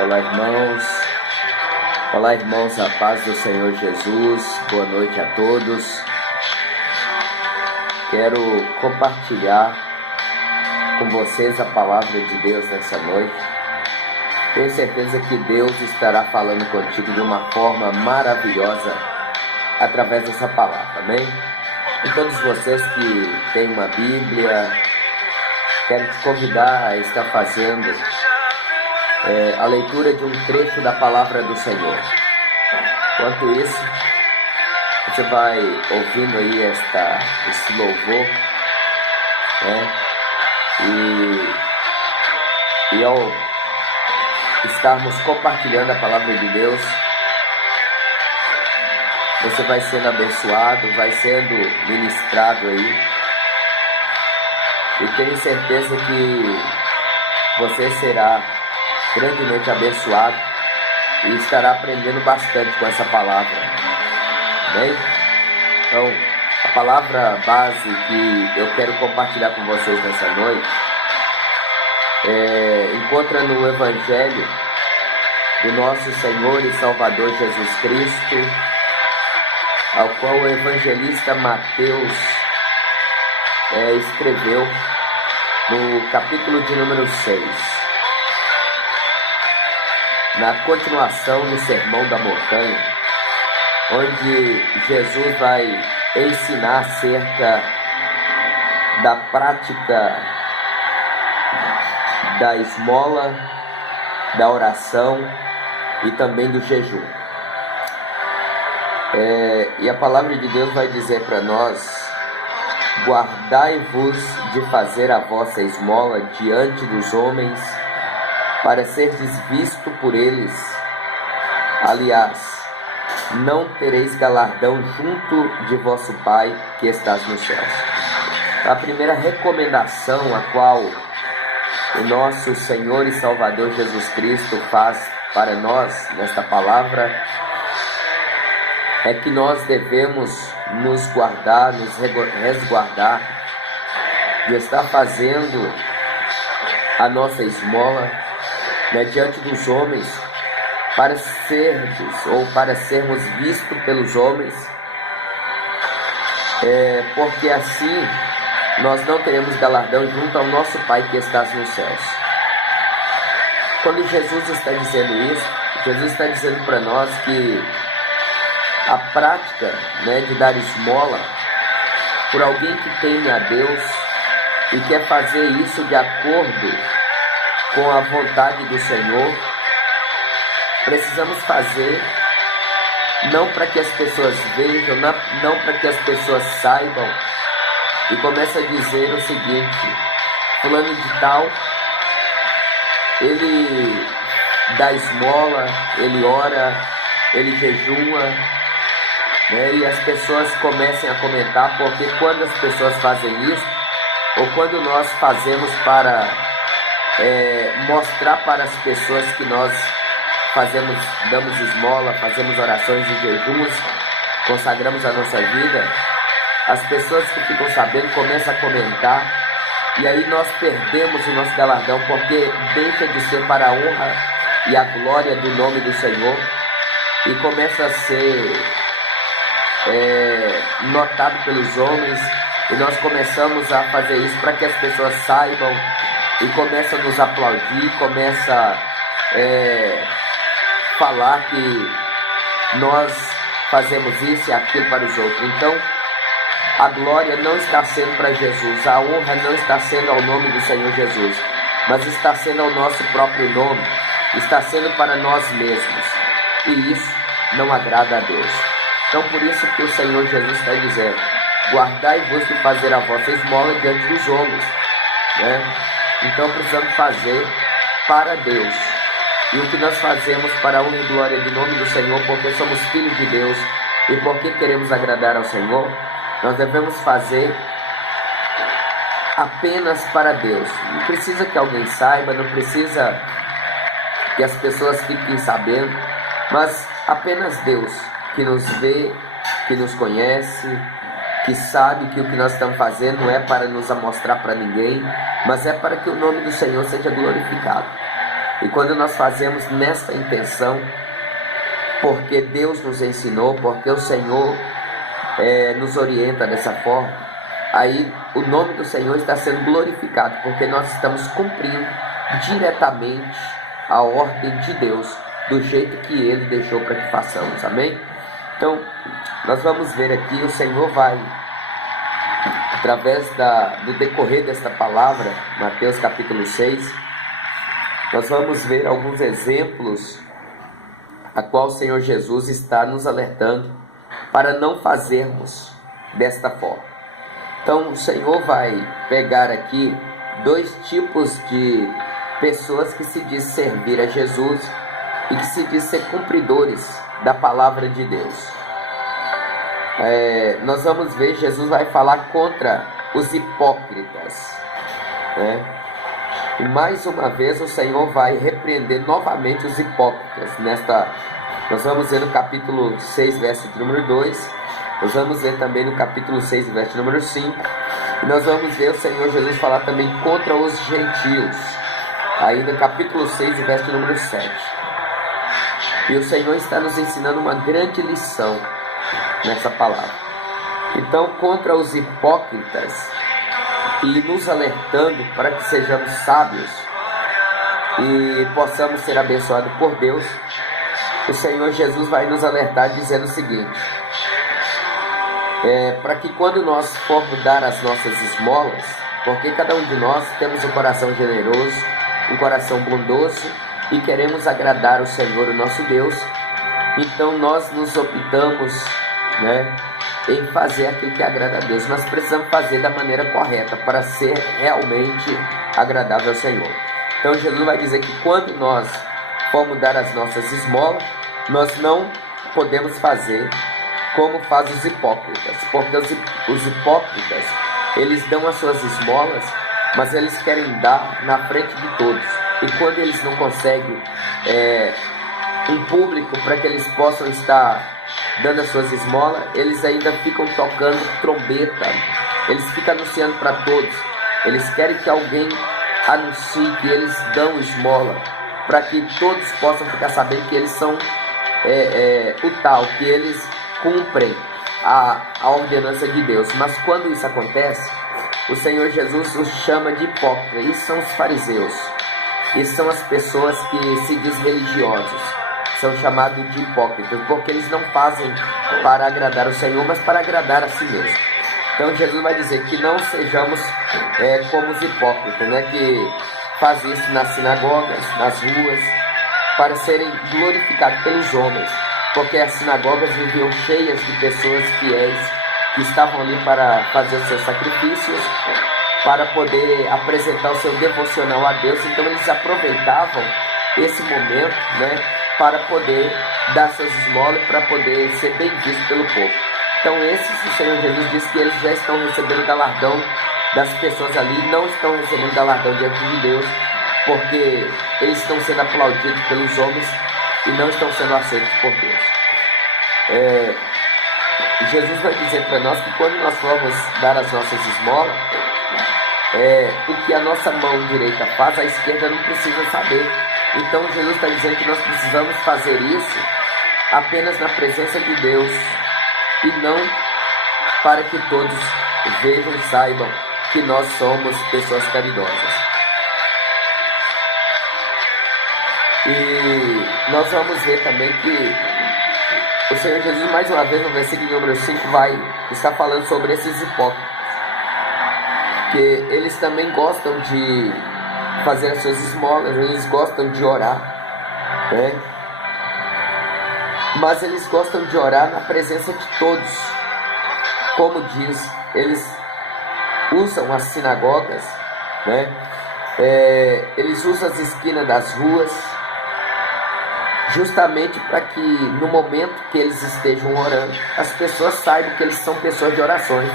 Olá, irmãos. Olá, irmãos, a paz do Senhor Jesus. Boa noite a todos. Quero compartilhar com vocês a palavra de Deus nessa noite. Tenho certeza que Deus estará falando contigo de uma forma maravilhosa através dessa palavra, amém? E todos vocês que têm uma Bíblia, quero te convidar a estar fazendo a leitura de um trecho da palavra do Senhor. Enquanto isso, você vai ouvindo aí esse louvor, né? E ao estarmos compartilhando a palavra de Deus, você vai sendo abençoado, vai sendo ministrado aí. E tenho certeza que você será grandemente abençoado e estará aprendendo bastante com essa palavra. Bem? Então, a palavra base que eu quero compartilhar com vocês nessa noite encontra no Evangelho do nosso Senhor e Salvador Jesus Cristo, ao qual o evangelista Mateus escreveu no capítulo de número 6. Na continuação do Sermão da Montanha, onde Jesus vai ensinar acerca da prática da esmola, da oração e também do jejum. E a palavra de Deus vai dizer para nós: guardai-vos de fazer a vossa esmola diante dos homens, para seres visto por eles. Aliás, não tereis galardão junto de vosso Pai que estás nos céus. A primeira recomendação a qual o nosso Senhor e Salvador Jesus Cristo faz para nós nesta palavra é que nós devemos nos guardar, nos resguardar de estar fazendo a nossa esmola diante dos homens, para sermos vistos pelos homens, porque assim nós não teremos galardão junto ao nosso Pai que está nos céus. Quando Jesus está dizendo isso, Jesus está dizendo para nós que a prática de dar esmola por alguém que teme a Deus e quer fazer isso de acordo com a vontade do Senhor, precisamos fazer não para que as pessoas vejam, não para que as pessoas saibam e comece a dizer o seguinte: fulano de tal, ele dá esmola, ele ora, ele jejua, e as pessoas comecem a comentar, porque quando as pessoas fazem isso, ou quando nós fazemos para mostrar para as pessoas que nós damos esmola, fazemos orações e jejuns, consagramos a nossa vida, as pessoas que ficam sabendo começam a comentar, e aí nós perdemos o nosso galardão, porque deixa de ser para a honra e a glória do nome do Senhor, e começa a ser notado pelos homens, e nós começamos a fazer isso para que as pessoas saibam, e começa a nos aplaudir, começa a falar que nós fazemos isso e aquilo para os outros. Então, a glória não está sendo para Jesus, a honra não está sendo ao nome do Senhor Jesus, mas está sendo ao nosso próprio nome, está sendo para nós mesmos, e isso não agrada a Deus. Então, por isso que o Senhor Jesus está dizendo: guardai-vos de fazer a vossa esmola diante dos homens, Então precisamos fazer para Deus, e o que nós fazemos para a honra e glória do nome do Senhor, porque somos filhos de Deus e porque queremos agradar ao Senhor, nós devemos fazer apenas para Deus. Não precisa que alguém saiba, não precisa que as pessoas fiquem sabendo, mas apenas Deus, que nos vê, que nos conhece, que sabe que o que nós estamos fazendo não é para nos mostrar para ninguém, mas é para que o nome do Senhor seja glorificado. E quando nós fazemos nessa intenção, porque Deus nos ensinou, porque o Senhor nos orienta dessa forma, aí o nome do Senhor está sendo glorificado, porque nós estamos cumprindo diretamente a ordem de Deus, do jeito que Ele deixou para que façamos, amém? Então, nós vamos ver aqui, o Senhor vai, através do decorrer desta palavra, Mateus capítulo 6, nós vamos ver alguns exemplos a qual o Senhor Jesus está nos alertando para não fazermos desta forma. Então, o Senhor vai pegar aqui dois tipos de pessoas que se diz servir a Jesus e que se diz ser cumpridores da palavra de Deus. Nós vamos ver, Jesus vai falar contra os hipócritas, né? E mais uma vez o Senhor vai repreender novamente os hipócritas. Nós vamos ver no capítulo 6, verso de número 2. Nós vamos ver também no capítulo 6, verso número 5. E nós vamos ver o Senhor Jesus falar também contra os gentios. Aí no capítulo 6, verso número 7. E o Senhor está nos ensinando uma grande lição nessa palavra. Então, contra os hipócritas, e nos alertando para que sejamos sábios e possamos ser abençoados por Deus, o Senhor Jesus vai nos alertar dizendo o seguinte: para que quando nós formos dar as nossas esmolas, porque cada um de nós temos um coração generoso, um coração bondoso e queremos agradar o Senhor, o nosso Deus, então nós nos optamos, né, em fazer aquilo que agrada a Deus. Nós precisamos fazer da maneira correta para ser realmente agradável ao Senhor. Então Jesus vai dizer que quando nós formos dar as nossas esmolas, nós não podemos fazer como fazem os hipócritas, porque os hipócritas, eles dão as suas esmolas, mas eles querem dar na frente de todos, e quando eles não conseguem um público para que eles possam estar dando as suas esmolas, eles ainda ficam tocando trombeta, eles ficam anunciando para todos, eles querem que alguém anuncie que eles dão esmola, para que todos possam ficar sabendo que eles são o tal, que eles cumprem a ordenança de Deus. Mas quando isso acontece, o Senhor Jesus os chama de hipócritas. Isso são os fariseus, isso são as pessoas que se dizem religiosos, são chamados de hipócritas, porque eles não fazem para agradar o Senhor, mas para agradar a si mesmo. Então Jesus vai dizer que não sejamos como os hipócritas, né, que fazem isso nas sinagogas, nas ruas, para serem glorificados pelos homens, porque as sinagogas viviam cheias de pessoas fiéis que estavam ali para fazer os seus sacrifícios, para poder apresentar o seu devocional a Deus. Então eles aproveitavam esse momento, né, para poder dar suas esmolas, para poder ser bem visto pelo povo. Então esses, o Senhor Jesus diz que eles já estão recebendo galardão das pessoas ali, não estão recebendo galardão diante de Deus, porque eles estão sendo aplaudidos pelos homens e não estão sendo aceitos por Deus. Jesus vai dizer para nós que quando nós formos dar as nossas esmolas, o que a nossa mão direita faz, a esquerda não precisa saber. Então Jesus está dizendo que nós precisamos fazer isso apenas na presença de Deus, e não para que todos vejam e saibam que nós somos pessoas caridosas. E nós vamos ver também que o Senhor Jesus, mais uma vez, no versículo número 5, vai estar falando sobre esses hipócritas, que eles também gostam de fazer as suas esmolas, eles gostam de orar, né? Mas eles gostam de orar na presença de todos. Como diz, eles usam as sinagogas, né? Eles usam as esquinas das ruas, justamente para que no momento que eles estejam orando, as pessoas saibam que eles são pessoas de orações,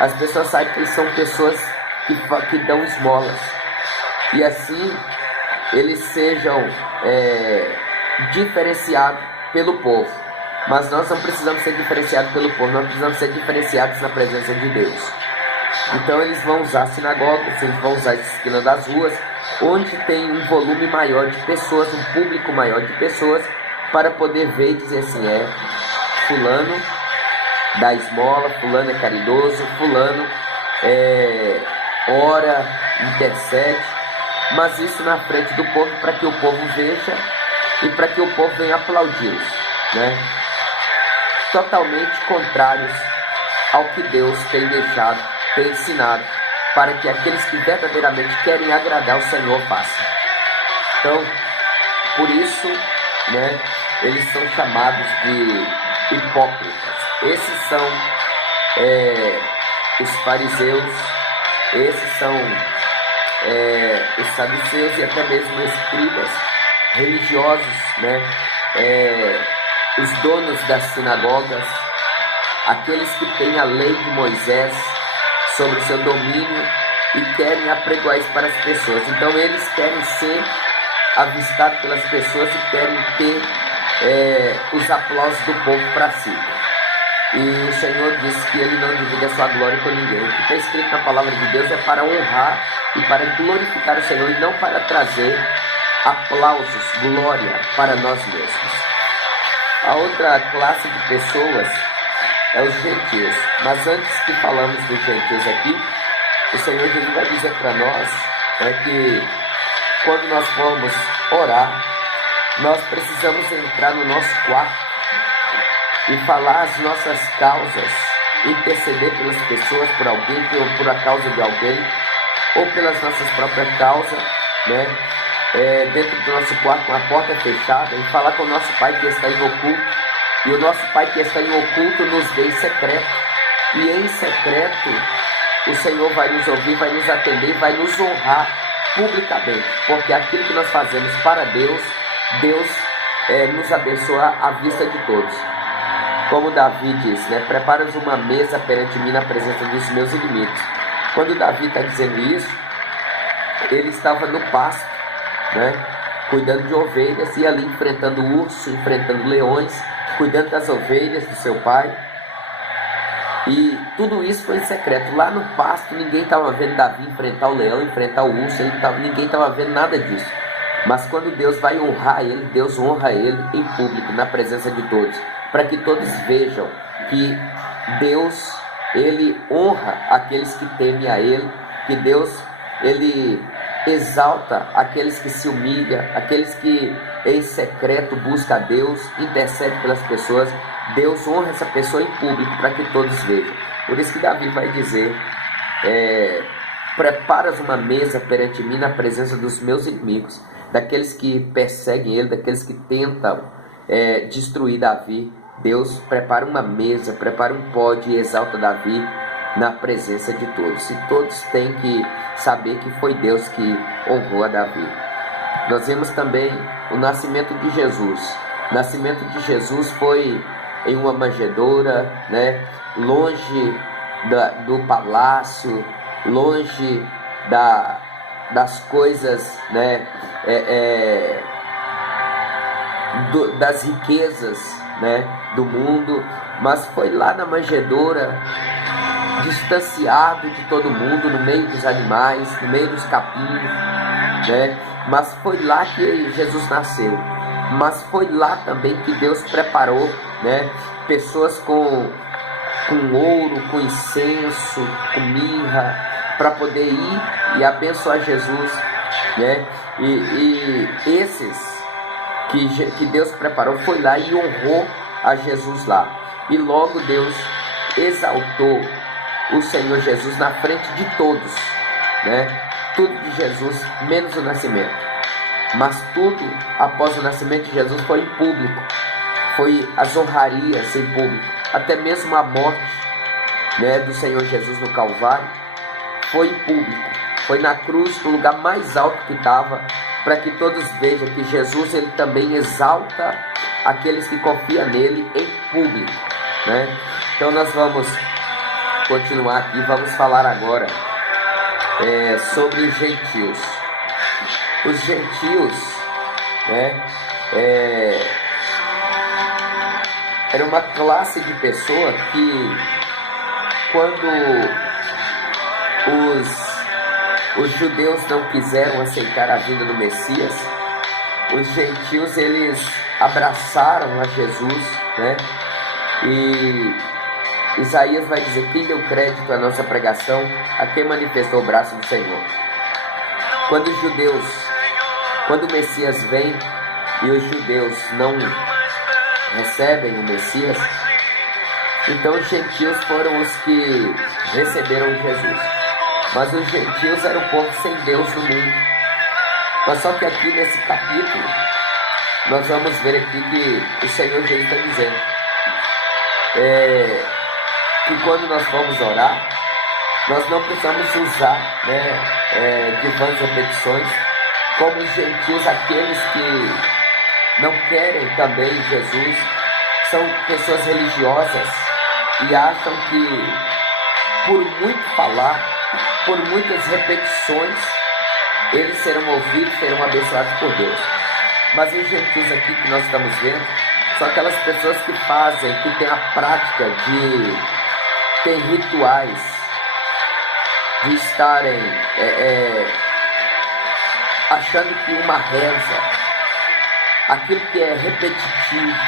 as pessoas saibam que eles são pessoas que dão esmolas, e assim eles sejam diferenciados pelo povo. Mas nós não precisamos ser diferenciados pelo povo, nós precisamos ser diferenciados na presença de Deus. Então eles vão usar sinagogas, eles vão usar as esquinas das ruas, onde tem um volume maior de pessoas, um público maior de pessoas, para poder ver e dizer assim, fulano dá esmola, fulano é caridoso, fulano ora, intercede, mas isso na frente do povo, para que o povo veja e para que o povo venha aplaudi-los, né? Totalmente contrários ao que Deus tem deixado, tem ensinado, para que aqueles que verdadeiramente querem agradar o Senhor façam. Então, por isso, né, eles são chamados de hipócritas. Esses são os fariseus, esses são os saduceus e até mesmo os escribas religiosos, né? Os donos das sinagogas, aqueles que têm a lei de Moisés sobre o seu domínio e querem apregoar isso para as pessoas. Então eles querem ser avistados pelas pessoas e querem ter os aplausos do povo para si. E o Senhor disse que Ele não divide a sua glória com ninguém. O que está escrito na palavra de Deus é para honrar e para glorificar o Senhor, e não para trazer aplausos, glória para nós mesmos. A outra classe de pessoas é os gentios. Mas antes que falamos dos gentios aqui, o Senhor Jesus vai dizer para nós que quando nós formos orar, nós precisamos entrar no nosso quarto e falar as nossas causas, interceder pelas pessoas, por alguém, por a causa de alguém, ou pelas nossas próprias causas, né? Dentro do nosso quarto com a porta fechada, e falar com o nosso Pai que está em oculto, e o nosso Pai que está em oculto nos vê em secreto, e em secreto o Senhor vai nos ouvir, vai nos atender, vai nos honrar publicamente, porque aquilo que nós fazemos para Deus, Deus nos abençoa à vista de todos. Como Davi diz, né? Preparas uma mesa perante mim na presença dos meus inimigos. Quando Davi está dizendo isso, ele estava no pasto, né? Cuidando de ovelhas, e ali enfrentando urso, enfrentando leões, cuidando das ovelhas do seu pai. E tudo isso foi em secreto. Lá no pasto ninguém estava vendo Davi enfrentar o leão, enfrentar o urso, ninguém estava vendo nada disso. Mas quando Deus vai honrar ele, Deus honra ele em público, na presença de todos, para que todos vejam que Deus, Ele honra aqueles que temem a Ele, que Deus, Ele exalta aqueles que se humilham, aqueles que em secreto buscam a Deus, intercede pelas pessoas. Deus honra essa pessoa em público para que todos vejam. Por isso que Davi vai dizer, preparas uma mesa perante mim na presença dos meus inimigos, daqueles que perseguem ele, daqueles que tentam destruir Davi. Deus prepara uma mesa, prepara um pódio e exalta Davi na presença de todos. E todos têm que saber que foi Deus que honrou a Davi. Nós vemos também o nascimento de Jesus. O nascimento de Jesus foi em uma manjedoura, né? Longe do palácio, longe das coisas, né? Das riquezas, né, do mundo, mas foi lá na manjedoura, distanciado de todo mundo, no meio dos animais, no meio dos capins, né? Mas foi lá que Jesus nasceu. Mas foi lá também que Deus preparou, né, pessoas com ouro, com incenso, com mirra, para poder ir e abençoar Jesus, né? E esses que Deus preparou foi lá e honrou a Jesus lá. E logo Deus exaltou o Senhor Jesus na frente de todos, né? Tudo de Jesus, menos o nascimento. Mas tudo após o nascimento de Jesus foi em público. Foi as honrarias em público. Até mesmo a morte, né, do Senhor Jesus no Calvário foi em público. Foi na cruz, no lugar mais alto que estava, para que todos vejam que Jesus, ele também exalta aqueles que confiam nele em público, né? Então nós vamos continuar aqui, vamos falar agora sobre os gentios. Os gentios, né, era uma classe de pessoa que, quando Os judeus não quiseram aceitar a vinda do Messias. Os gentios, eles abraçaram a Jesus, né? E Isaías vai dizer: quem deu crédito à nossa pregação, a quem manifestou o braço do Senhor. Quando o Messias vem e os judeus não recebem o Messias, então os gentios foram os que receberam Jesus. Mas os gentios eram o povo sem Deus no mundo. Mas só que aqui nesse capítulo, nós vamos ver aqui que o Senhor Jesus está dizendo que quando nós vamos orar, nós não precisamos usar, de vãs repetições, como os gentios, aqueles que não querem também Jesus, são pessoas religiosas e acham que por muito falar, por muitas repetições, eles serão ouvidos, serão abençoados por Deus. Mas os gentios aqui que nós estamos vendo são aquelas pessoas que fazem, que têm a prática de ter rituais, de estarem achando que uma reza, aquilo que é repetitivo,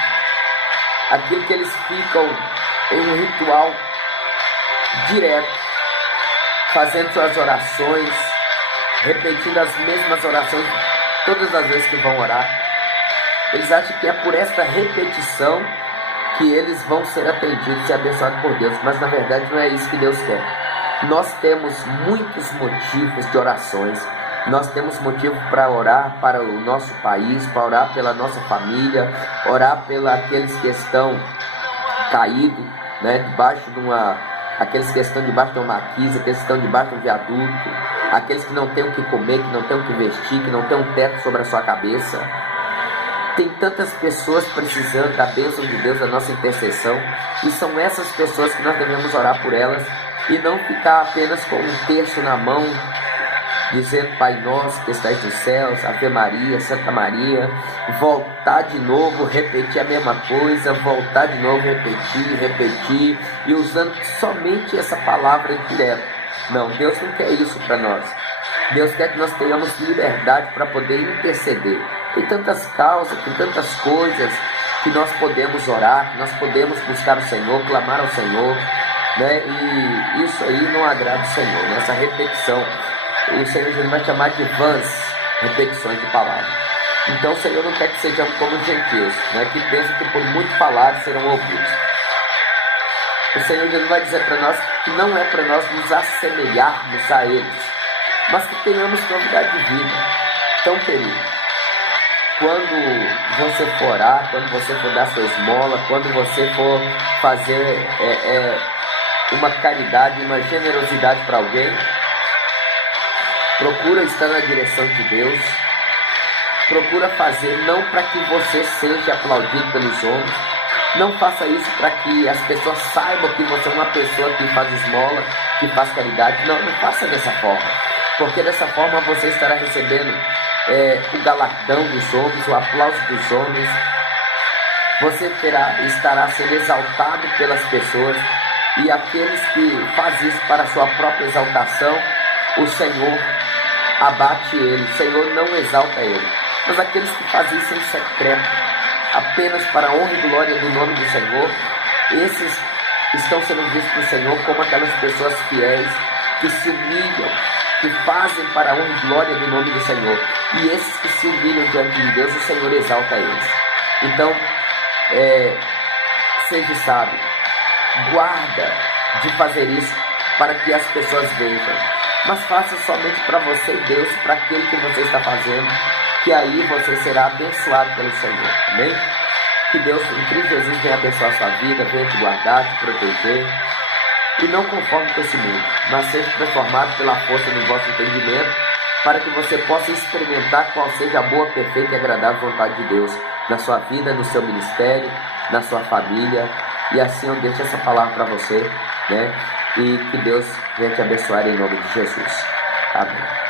aquilo que eles ficam em um ritual direto, fazendo suas orações, repetindo as mesmas orações todas as vezes que vão orar. Eles acham que é por esta repetição que eles vão ser atendidos e abençoados por Deus, mas na verdade não é isso que Deus quer. Nós temos muitos motivos de orações. Nós temos motivo para orar para o nosso país, para orar pela nossa família, orar pelos aqueles que estão caídos, aqueles que estão debaixo de uma marquise, aqueles que estão debaixo de um viaduto, aqueles que não têm o que comer, que não têm o que vestir, que não têm um teto sobre a sua cabeça. Tem tantas pessoas precisando da bênção de Deus, da nossa intercessão, e são essas pessoas que nós devemos orar por elas e não ficar apenas com um terço na mão, dizendo Pai Nosso que estais nos céus, Ave Maria, Santa Maria, voltar de novo, repetir a mesma coisa, voltar de novo, repetir, e usando somente essa palavra direta. Não, Deus não quer isso para nós. Deus quer que nós tenhamos liberdade para poder interceder. Tem tantas causas, tem tantas coisas que nós podemos orar, que nós podemos buscar o Senhor, clamar ao Senhor, e isso aí não agrada o Senhor, nessa repetição. O Senhor Jesus vai chamar de vãs repetições de palavras. Então o Senhor não quer que sejamos como os gentios, que pensam que por muito falar serão ouvidos. O Senhor Jesus vai dizer para nós que não é para nós nos assemelharmos a eles, mas que tenhamos novidade de vida. Então, querido, quando você for orar, quando você for dar sua esmola, quando você for fazer uma caridade, uma generosidade para alguém, procura estar na direção de Deus. Procura fazer não para que você seja aplaudido pelos homens. Não faça isso para que as pessoas saibam que você é uma pessoa que faz esmola, que faz caridade. Não faça dessa forma. Porque dessa forma você estará recebendo o galardão dos homens, o aplauso dos homens. Você estará sendo exaltado pelas pessoas. E aqueles que fazem isso para a sua própria exaltação, o Senhor abate ele, o Senhor não exalta ele. Mas aqueles que fazem isso em secreto, apenas para a honra e glória do nome do Senhor, esses estão sendo vistos pelo Senhor como aquelas pessoas fiéis, que se humilham, que fazem para a honra e glória do nome do Senhor. E esses que se humilham diante de Deus, o Senhor exalta eles. Então, seja sábio, guarda de fazer isso para que as pessoas vejam, mas faça somente para você e Deus, para aquele que você está fazendo, que aí você será abençoado pelo Senhor. Amém? Que Deus, em Cristo Jesus, venha abençoar a sua vida, venha te guardar, te proteger, e não conforme com esse mundo, mas seja transformado pela força do vosso entendimento, para que você possa experimentar qual seja a boa, perfeita e agradável vontade de Deus na sua vida, no seu ministério, na sua família. E assim eu deixo essa palavra para você, e que Deus venha te abençoar em nome de Jesus. Amém.